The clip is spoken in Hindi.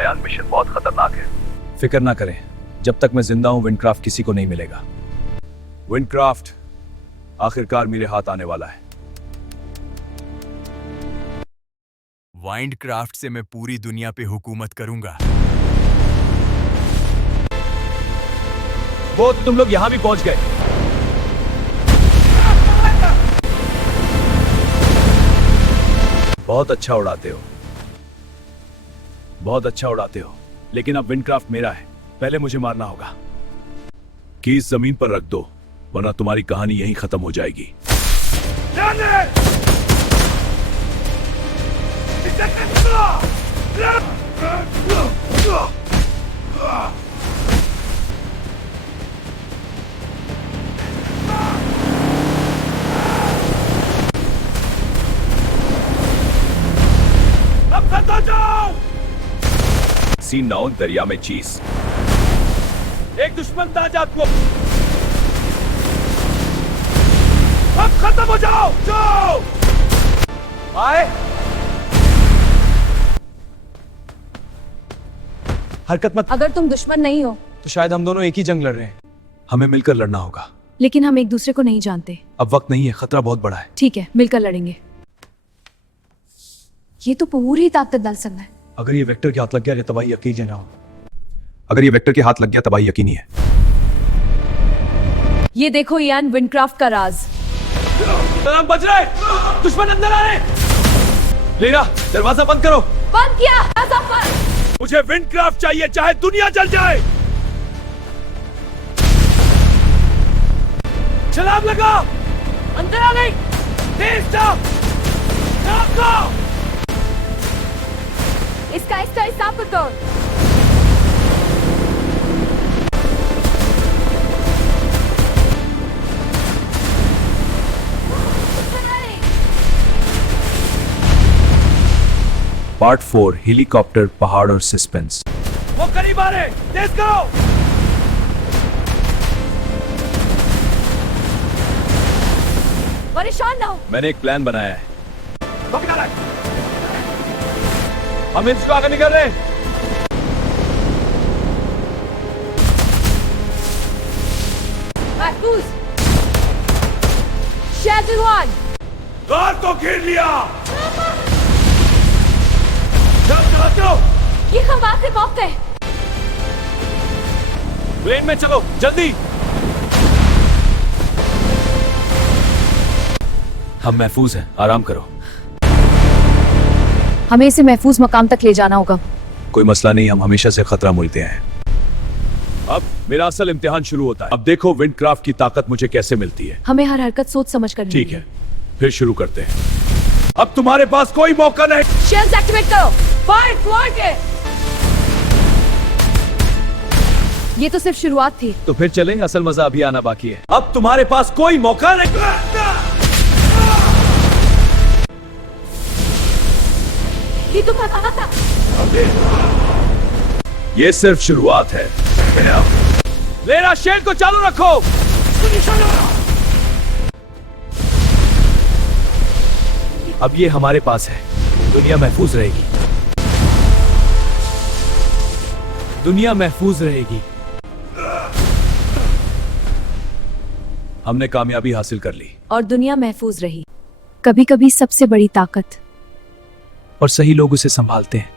आयान मिशन बहुत खतरनाक है। फिक्र ना करें, जब तक मैं जिंदा हूं विंडक्राफ्ट किसी को नहीं मिलेगा। विंडक्राफ्ट आखिरकार मेरे हाथ आने वाला है। वाइंडक्राफ्ट से मैं पूरी दुनिया पे हुकूमत करूंगा। वो तुम लोग यहां भी पहुंच गए। बहुत अच्छा उड़ाते हो, बहुत अच्छा उड़ाते हो, लेकिन अब विंडक्राफ्ट मेरा है। पहले मुझे मारना होगा। कीज जमीन पर रख दो, वरना तुम्हारी कहानी यहीं खत्म हो जाएगी। अब खत्म हो जाओ। सीन नाउन दरिया में चीज। एक दुश्मन ताजात को। अब खत्म हो जाओ। जाओ आए। हरकत मत। अगर तुम दुश्मन नहीं हो तो शायद हम दोनों एक ही जंग लड़ रहे हैं। हमें मिलकर लड़ना होगा। लेकिन हम एक दूसरे को नहीं जानते। अब वक्त नहीं है, खतरा बहुत बड़ा है। ठीक है, मिलकर लड़ेंगे। ये तो पूरी ताकत डाल सकता है। अगर ये वेक्टर के हाथ लग गया तबाही यकीनी ना हो। अगर ये वेक्टर के हाथ लग गया तबाही यकीनी है। ये देखो यान, विंडक्राफ्ट का राज। बच रहे, दुश्मन अंदर आ रहे। लेरा, दरवाजा बंद करो। बंद किया। दरवाजा बंद। मुझे विंडक्राफ्ट चाहिए, चाहे दुनिया जल जाए। छलांग लगा। अंदर आ गई। तेज जाओ। इसका हिसाब करो। पार्ट 4 हेलीकॉप्टर, पहाड़ और सस्पेंस। वो करीब आ रहे, तेज करो। परेशान ना हो। मैंने एक प्लान बनाया है। हम इसको आगे निकल रहे हैं। महफूज। शेल्टर 1। कार को घेर लिया। चलो। ये हम आखिरी मौका है। प्लेन में चलो, जल्दी। हम महफूज हैं, आराम करो। हमें इसे महफूज मकाम तक ले जाना होगा। कोई मसला नहीं, हम हमेशा से खतरा मोलते हैं। अब मेरा असल इम्तिहान शुरू होता है। अब देखो विंडक्राफ्ट की ताकत मुझे कैसे मिलती है। हमें हर हरकत सोच समझ कर। ठीक है, फिर शुरू करते हैं। अब तुम्हारे पास कोई मौका नहीं। शेल्स एक्टिवेट करो। फायर फ्लोर के। ये तो सिर्फ शुरुआत थी। तो फिर चलें, असल मजा अभी आना बाकी है। अब तुम्हारे पास कोई मौका नहीं। ये तो कहा था। ये सिर्फ शुरुआत है। लेरा, शेड को चालू रखो। अब ये हमारे पास है। दुनिया महफूज रहेगी। दुनिया महफूज रहेगी। हमने कामयाबी हासिल कर ली। और दुनिया महफूज रही। कभी कभी सबसे बड़ी ताकत और सही लोग उसे संभालते हैं।